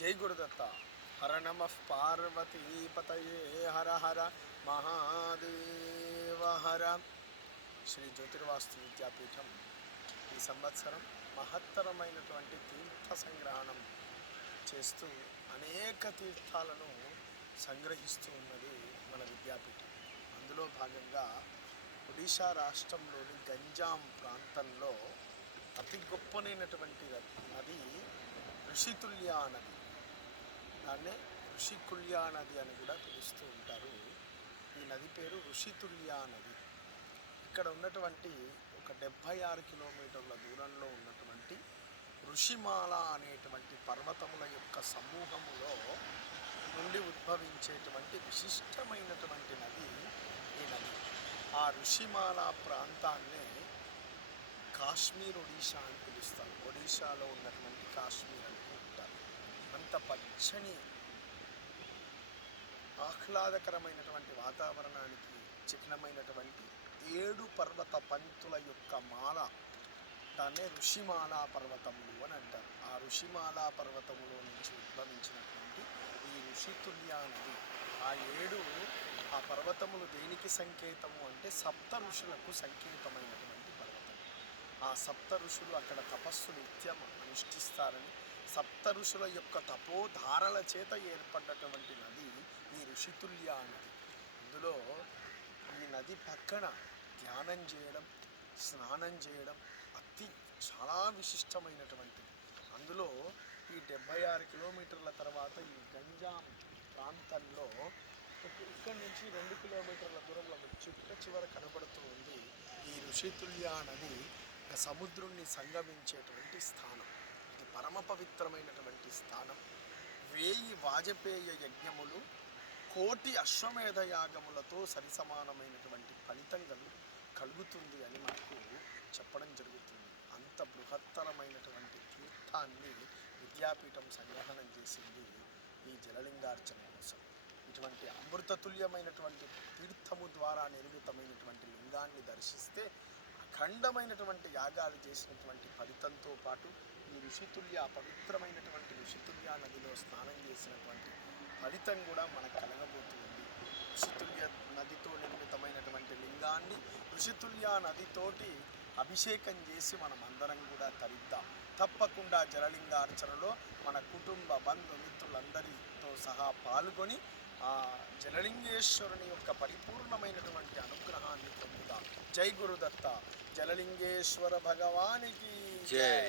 జై గురుదత్త. హర నమ పార్వతీపతయే హర హర మహాదేవ హర. శ్రీ జ్యోతిర్వాస్తు విద్యాపీఠం ఈ సంవత్సరం మహత్తరమైనటువంటి తీర్థ సంగ్రహణం చేస్తూ అనేక తీర్థాలను సంగ్రహిస్తూ ఉన్నది మన విద్యాపీఠం. అందులో భాగంగా ఒడిశా రాష్ట్రంలోని గంజాం ప్రాంతంలో అతి గొప్పనైనటువంటి నది ఋషితుల్య నది. దాన్నే ఋషికుల్య నది అని కూడా పిలుస్తూ ఉంటారు. ఈ నది పేరు ఋషితుల్య నది. ఇక్కడ ఉన్నటువంటి ఒక 76 కిలోమీటర్ల దూరంలో ఉన్నటువంటి ఋషిమాల అనేటువంటి పర్వతముల యొక్క సమూహములో నుండి ఉద్భవించేటువంటి విశిష్టమైనటువంటి నది ఈ నది. ఆ ఋషిమాల ప్రాంతాన్నే కాశ్మీర్ ఒడిశా అని పిలుస్తారు. ఒడిశాలో ఉన్నటువంటి కాశ్మీర్ అంటూ ఉంటారు. అంత పచ్చని ఆహ్లాదకరమైనటువంటి వాతావరణానికి చిహ్నమైనటువంటి 7 పర్వత పంక్తుల యొక్క మాల, దాన్నే ఋషిమాల పర్వతములు అని అంటారు. ఆ ఋషిమాల పర్వతములో నుంచి ఉద్భవించినటువంటి ఈ ఋషితుల్య నది, ఆ 7 ఆ పర్వతములు దేనికి సంకేతము అంటే సప్త ఋషులకు సంకేతమైనటువంటి పర్వతం. ఆ సప్త ఋషులు అక్కడ తపస్సు నిత్యం అనుష్ఠిస్తారని, సప్త ఋషుల యొక్క తపోధారల చేత ఏర్పడ్డటువంటి నది ఈ ఋషితుల్య నది. ఇందులో ఈ నది పక్కన ధ్యానం చేయడం, స్నానం చేయడం చాలా విశిష్టమైనటువంటిది. అందులో ఈ 76 కిలోమీటర్ల తర్వాత ఈ గంజాం ప్రాంతంలో ఇక్కడి నుంచి 2 కిలోమీటర్ల దూరంలో చివర కనబడుతూ ఉంది ఈ ఋషితుల్య నది సముద్రుణ్ణి సంగమించేటువంటి స్థానం. ఇది పరమ పవిత్రమైనటువంటి స్థానం. 1000 వాజపేయ యజ్ఞములు, 1,000,000 అశ్వమేధ యాగములతో సరిసమానమైనటువంటి ఫలితం కలుగుతుంది అని మనకు చెప్పడం జరుగుతుంది. అంత బృహత్తరమైనటువంటి తీర్థాన్ని విద్యాపీఠం సంగ్రహణం చేసింది ఈ జలలింగార్చన కోసం. ఇటువంటి అమృతతుల్యమైనటువంటి తీర్థము ద్వారా నిర్మితమైనటువంటి లింగాన్ని దర్శిస్తే అఖండమైనటువంటి యాగాలు చేసినటువంటి ఫలితంతో పాటు ఈ ఋషితుల్య పవిత్రమైనటువంటి ఋషితుల్య నదిలో స్నానం చేసినటువంటి ఫలితం కూడా మనకు కలగబోతుంది. ఋషితుల్య నదితో నిర్మితమైనటువంటి లింగాన్ని ఋషితుల్య నదితోటి అభిషేకం చేసి మనం అందరం కూడా తరిద్దాం. తప్పకుండా జలలింగార్చనలో మన కుటుంబ బంధుమిత్రులందరితో సహా పాల్గొని ఆ జలలింగేశ్వరుని యొక్క పరిపూర్ణమైనటువంటి అనుగ్రహాన్ని పొందుదాం. జై గురుదత్త. జలలింగేశ్వర భగవానికి జై.